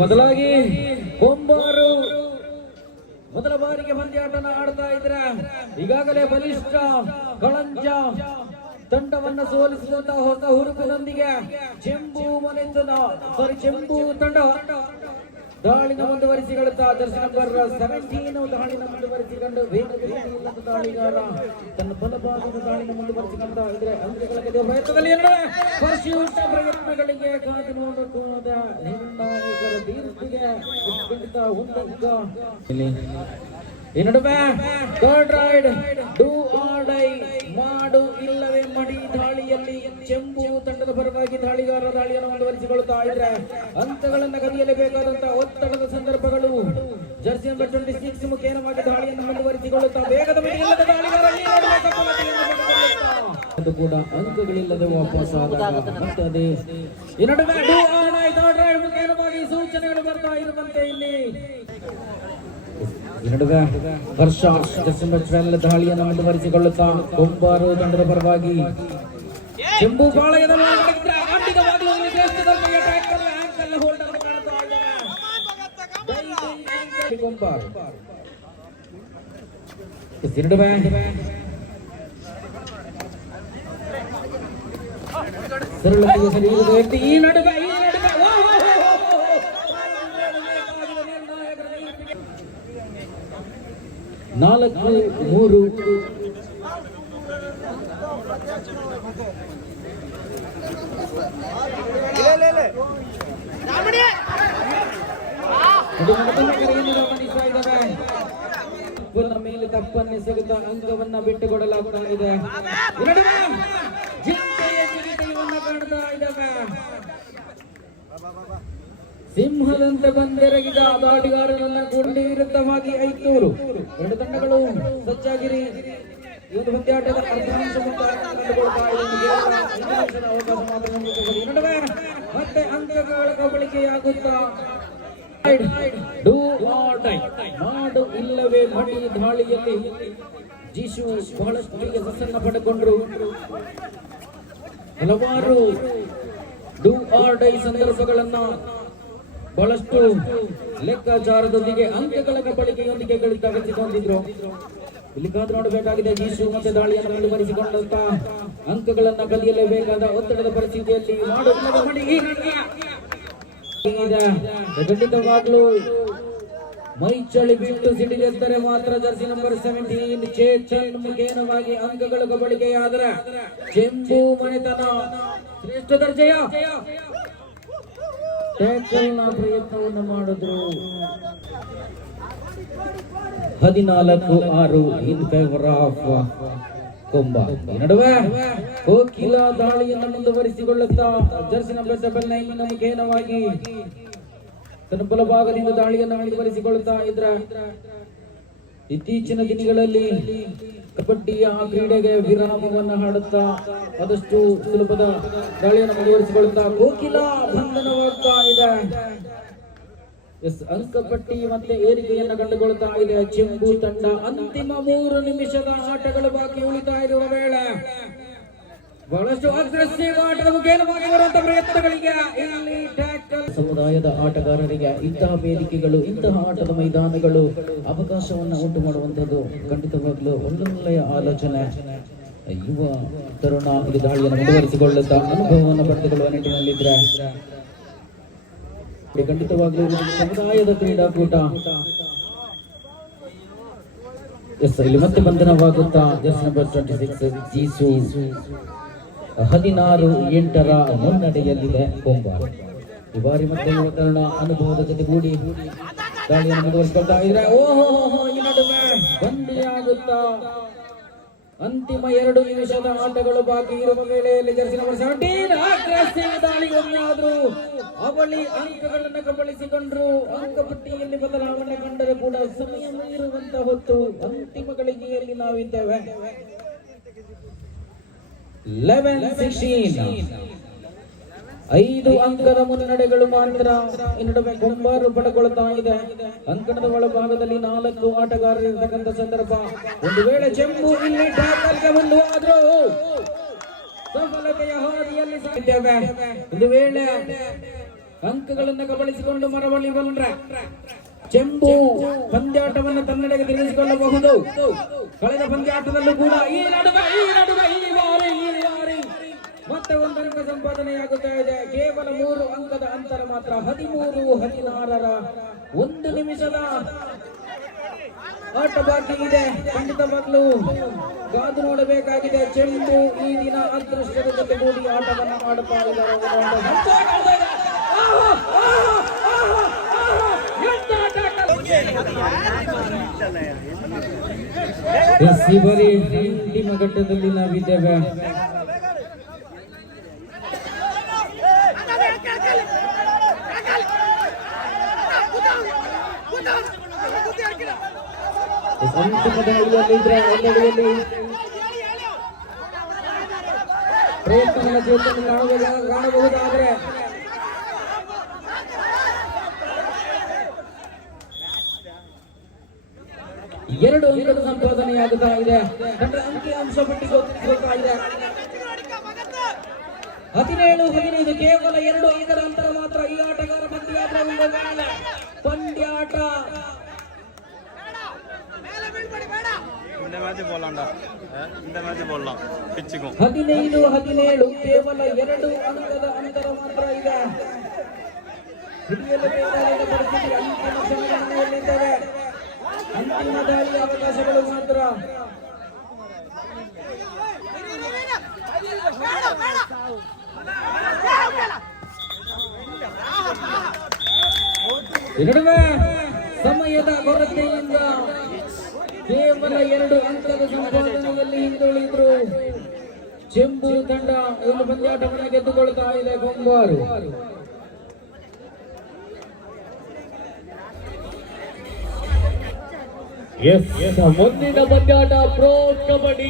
ಮೊದಲಾಗಿ ಕೊಂಬಾರು ಮೊದಲ ಬಾರಿಗೆ ಪಂದ್ಯಾಟನ ಆಡ್ತಾ ಇದ್ರ ಈಗಾಗಲೇ ಬಲಿಷ್ಠ ಕಳಂಜ ತಂಡವನ್ನು ಸೋಲಿಸುವಂತಹ ಹೊಸ ಹುರುಪಿನೊಂದಿಗೆ ಚೆಂಬು ತಂಡ ದಾಳಿನ ಮುಂದುವರಿಸಿಕೊಳ್ಳುತ್ತಾ ದರ್ಶನ ನಂಬರ್ 17 ದಾಳಿನ ಮುಂದುವರಿಸಿಕೊಂಡು ವೇಗದಲ್ಲಿ ದಾಳಿಗಾರ ತನ್ನ ಬಲಭಾಗದ ದಾಳಿನ ಮುಂದುವರಿಸಿಕೊಂಡ ಇದ್ರೆ ಅಂಕಗಳ ಗೆಲ್ಲುವ ಪ್ರಯತ್ನದಲ್ಲಿ ಪರಿಶುದ್ಧ ಪ್ರಯತ್ನಗಳಿಗೆ ಕಾದು ನೋಡಬಹುದಾದ ನಿರ್ಣಾಯಕರ ತೀರ್ಪಿಗೆ ಖಂಡಿತ ಉಂಟುಗ ಈ ನಡುವೆ third ride do or dye ಮಾಡು ಇಲ್ಲವೇ ಮಡಿ ದಾಳಿಯಲ್ಲಿ ಚೆಂಬು ತಂಡದ ಪರವಾಗಿ ದಾಳಿಗಾರ ದಾಳಿಯನ್ನು ಮುಂದುವರಿಸಿಕೊಳ್ಳುತ್ತಾ ಇದ್ರೆ ಹಂತಗಳನ್ನು ಕದಿಯಲೇಬೇಕಾದಂತಹ ಒತ್ತಡದ ಸಂದರ್ಭಗಳು ಜರ್ಸಿ ನಂಬರ್ 26 ಮುಖೇನವಾಗಿ ದಾಳಿಯನ್ನು ಮುಂದುವರಿಸಿಕೊಳ್ಳುತ್ತಾ ವೇಗದ ಮಿತಿಯಿಲ್ಲದ ದಾಳಿಗಾರ ಅದು ಕೂಡ ಅಂಕಗಳಿಲ್ಲದೆ ವಾಪಸ್ ಆದಾಗ ಮತ್ತೆ ಅದೇ ಈ ನಡುವೆ do or die third raid ಮುಖೇನವಾಗಿ ಸೂಚನೆಗಳು ಬರ್ತಾ ಇರುವಂತೆ ಇಲ್ಲಿ ಈ ನಡುವೆ ವರ್ಷ ಡಿಸೆಂಬರ್ 12 ದಾಳಿಯನ್ನು ಮುಂದುವರಿಸಿಕೊಳ್ಳುತ್ತಾ ಕೊಂಬಾರು ತಂಡದ ಪರವಾಗಿ ಚೆಂಬು ಪಾಳಯದ ಈ ನಡುವೆ 4-3 ಮೇಲೆ ತಪ್ಪನ್ನೆಸಗುತ್ತಾ ಅಂಕವನ್ನ ಬಿಟ್ಟುಕೊಡಲಾಗ್ತಾ ಇದೆ. ಕಾಣ್ತಾ ಇದ್ದಾವೆ ಸಿಂಹದಂತೆ ಬಂದೆರಗಿದ ದಾಳಿಗಾರರನ್ನ ಗುಂಡಿ ವಿರುದ್ಧವಾಗಿ 500 ಎರಡು ತಂಡಗಳು ಸಜ್ಜಾಗಿರಿ. ಈ ಒಂದು ಪಂದ್ಯಾಟದ ಅರ್ಧಾಂಶ ಕಂಡುಕೊಳ್ತಾ ನಡುವೆ ಮತ್ತೆ ಅಂಕಗಳ ಕಬಳಿಕೆಯಾಗುತ್ತಾ ಡೂ ಆರ್ ಡೈ ಮಾಡು ಇಲ್ಲವೇ ಮಡಿ ದಾಳಿಯಲ್ಲಿ ಜೀಶು ಬಹಳಷ್ಟು ಯಶಸ್ಸನ್ನ ಪಡೆದುಕೊಂಡ್ರು. ಹಲವಾರು ಡೂ ಆರ್ ಡೈ ಸಂದರ್ಭಗಳನ್ನ ಬಹಳಷ್ಟು ಲೆಕ್ಕಾಚಾರದೊಂದಿಗೆ ಅಂಕಗಳ ಕಬಳಿಕೆಯೊಂದಿಗೆ ಗಳಿಸಿಕೊಂಡಿದ್ರು. ಇಲ್ಲಿ ಕಾದು ನೋಡಬೇಕಾಗಿದೆ. ಜೀಶು ಮತ್ತೆ ದಾಳಿಯನ್ನು ಮುಂದುವರಿಸಿಕೊಂಡಂತ ಅಂಕಗಳನ್ನ ಕಲಿಯಲೇಬೇಕಾದ ಒತ್ತಡದ ಪರಿಸ್ಥಿತಿಯಲ್ಲಿ ಖಂಡಿತವಾಗ್ಲೂ ಮೈ ಚಳಿ ಬಿಟ್ಟು ಸಿಡಿದೆತ್ತರೆ ಮಾತ್ರ ಜರ್ಸಿ ನಂಬರ್ 17 ಚೇತನ್ ಮುಖೇನವಾಗಿ ಅಂಕಗಳು ಕಬಳಿಕೆಯಾದರೆ ಚೆಂಬು ಮನೆತನ ಶ್ರೇಷ್ಠ ದರ್ಜೆಯ ಪ್ರಯತ್ನವನ್ನು ಮಾಡಿದ್ರು. 14-6 ಇನ್ ಫೇವರ್ ಆಫ್ ಕೊಂಬ. ನಡುವೆ ಕೋಕಿಲ ದಾಳಿಯನ್ನು ಮುಂದುವರಿಸಿಕೊಳ್ಳುತ್ತಾ ಜರ್ಸಿ ನಂಬರ್ 9 ಮುಖೇನವಾಗಿ ತನ್ನ ಬಲಭಾಗದಿಂದ ದಾಳಿಯನ್ನು ಮುಂದುವರಿಸಿಕೊಳ್ಳುತ್ತಾ ಇದ್ರ ಇತ್ತೀಚಿನ ದಿನಗಳಲ್ಲಿ ಕಬಡ್ಡಿಯ ಕ್ರೀಡೆಗೆ ವಿರಾಮವನ್ನು ಹಾಡುತ್ತಾ ಆದಷ್ಟು ಸುಲಭದ ದಾಳಿಯನ್ನು ಮುಂದುವರಿಸಿಕೊಳ್ಳುತ್ತಾ ಕೋಕಿಲ ಬಂಧನವಾಗ್ತಾ ಇದೆ. ಅಂಕಪಟ್ಟಿ ಮತ್ತೆ ಏರಿಕೆಯನ್ನು ಕಂಡುಕೊಳ್ತಾ ಇದೆ ಚೆಂಬು ತಂಡ. ಅಂತಿಮ 3 ನಿಮಿಷದ ಆಟಗಳು ಬಾಕಿ ಉಳಿತಾ ಇರುವ ವೇಳೆ ಬಹಳಷ್ಟು ಅಗ್ರೆಸಿವ್ ಆಟದ ಮುಖೇನವಾಗಿ ಬರುವಂತಹ ಪ್ರಯತ್ನಗಳಿಗೆ ಇಲ್ಲಿ ಟ್ಯಾಕಲ್ ಸಮುದಾಯದ ಆಟಗಾರರಿಗೆ ಇಂತಹ ವೇದಿಕೆಗಳು ಇಂತಹ ಆಟದ ಮೈದಾನಗಳು ಅವಕಾಶವನ್ನು ಉಂಟು ಮಾಡುವಂತದ್ದು ಖಂಡಿತವಾಗ್ಲೂ ಒಳ್ಳೊಳ್ಳೆಯ ಆಲೋಚನೆ. ಯುವ ತರುಣ ಇಲ್ಲಿ ದಾಳಿಯನ್ನು ಮುಂದುವರಿಸಿಕೊಳ್ಳುತ್ತಾ ಅನುಭವವನ್ನು ಪಡೆದುಕೊಳ್ಳುವ ನಿಟ್ಟಿನಲ್ಲಿದ್ರೆ ಖಂಡಿತವಾಗ್ಲೂ ಸಮುದಾಯದ ಕ್ರೀಡಾಕೂಟ. ಇಲ್ಲಿ ಮತ್ತೆ ಬಂಧನವಾಗುತ್ತಾ ಜರ್ಸಿ ನಂಬರ್ 26 ಜೀಸು 16-8 ಮುನ್ನಡೆಯಲ್ಲಿದೆ ಕೊಂಬ. ಈ ಬಾರಿ ಮತ್ತೆ ಯುವಕರಣ ಅನುಭವದ ಜೊತೆಗೂಡಿ ದಾಳಿಯನ್ನು ಮುಂದುವರಿಸಿಕೊಳ್ತಾ ಇದ್ರೆ ಈ ನಡುವೆ ಬಂದಿಯಾಗುತ್ತಾ ಅಂತಿಮ 2 ನಿಮಿಷದ ಆಟಗಳು ಬಾಕಿ ಇರುವ ವೇಳೆಯಲ್ಲಿ ಜರ್ಸಿ ನಂಬರ್ 17 ದಾಳಿಗೊಮ್ಮೆಯಾದ್ರೂ ಅವಳಿ ಅಂಕಗಳನ್ನು ಕಬಳಿಸಿಕೊಂಡ್ರು. ಅಂಕಪಟ್ಟಿಯಲ್ಲಿ ಬದಲಾವಣೆ ಕಂಡರೂ ಕೂಡ ಸಮಯ ಮೀರುವಂತ ಹೊತ್ತು ಅಂತಿಮ ಗಳಿಗೆಯಲ್ಲಿ ನಾವಿದ್ದೇವೆ. 11-16 5 ಅಂಕದ ಮುನ್ನಡೆಗಳು ಮಾತ್ರ ಈ ನಡುವೆ ಕೊಂಬಾರು ಪಡೆದುಕೊಳ್ಳುತ್ತಾ ಇದೆ. ಅಂಕಣದ ಒಳಭಾಗದಲ್ಲಿ 4 ಆಟಗಾರರಿರ್ತಕ್ಕಂಥ ಸಂದರ್ಭ. ಒಂದು ವೇಳೆ ಚೆಂಬು ಇಲ್ಲಿ ಟ್ಯಾಕಲ್ಗೆ ಮುಂದುವಾದ್ರು ಸಫಲತೆಯ ಹಾದಿಯಲ್ಲಿ ಸಾಗಿದ್ದೇವೆ. ಒಂದು ವೇಳೆ ಅಂಕಗಳನ್ನು ಕಬಳಿಸಿಕೊಂಡು ಮರವಳ್ಳಿ ಬಂದ್ರೆ ಚೆಂಬು ಪಂದ್ಯಾಟವನ್ನು ತನ್ನೆಡೆಗೆ ತಿರುಗಿಸಿಕೊಳ್ಳಬಹುದು. ಕಳೆದ ಪಂದ್ಯಾಟದಲ್ಲೂ ಕೂಡ ಈ ಬಾರಿ ಮತ್ತೆ ಒಂದು ಅಂಕ ಸಂಪಾದನೆಯಾಗುತ್ತಾ ಇದೆ. ಕೇವಲ 3 ಅಂಕದ ಅಂತರ ಮಾತ್ರ. 13-16 1 ನಿಮಿಷದ ಆಟ ಬಾಕಿ ಇದೆ. ಖಂಡಿತವಾಗ್ಲೂ ಕಾದು ನೋಡಬೇಕಾಗಿದೆ. ಚೆಂಡು ಈ ದಿನ ಅದೃಷ್ಟದ ಜೊತೆಗೂಡಿ ಆಟವನ್ನು ಮಾಡುತ್ತಾ ಇದ್ದಾರೆ. ಅಂತಿಮ ಘಟ್ಟದಲ್ಲಿ ನಾವಿದ್ದೇವೆ. ಅಂತಿಮ ದಾಳಿಯಲ್ಲಿದ್ರೆ ಎಲ್ಲೆಡೆಯಲ್ಲಿ ಪ್ರಯತ್ನಗಳ ಜೊತೆ ಕಾಣಬಹುದಾದ್ರೆ ಎರಡು ಅಂಕದ ಸಂಪಾದನೆಯಾಗುತ್ತಾ ಇದೆ. ಅಂಕಿ ಅಂಶ ಪಟ್ಟಿಗೆ ಹೋಗ್ತಾ ಇದೆ. 17-15 ಕೇವಲ 2 ಅಂಕದ ಅಂತರ ಮಾತ್ರ. ಈ ಆಟಗಾರ ಪಂದ್ಯಾಟ 15-17 ಕೇವಲ 2 ಅಂಕದ ಅಂತರ ಮಾತ್ರ ಇದೆ. ಪರಿಸ್ಥಿತಿ ಅಂತಿಮ ದಾಳಿಯ ಅವಕಾಶಗಳು ಮಾತ್ರ. ನಡುವೆ ಸಮಯದ ಕೊರತೆಯಿಂದ ಕೇವಲ 2 ಅಂಕದ ಸಂಪಾದನೆಯಲ್ಲಿ ಹಿಂದುಳಿದ್ರು ಚೆಂಬು ತಂಡ. ಒಂದು ಪಂದ್ಯಾಟವನ್ನು ಗೆದ್ದುಕೊಳ್ತಾ ಇದೆ ಕೊಂಬಾರು. ಮುಂದಿನ ಪಂದ್ಯಾಟ ಪ್ರೋ ಕಬಡ್ಡಿ.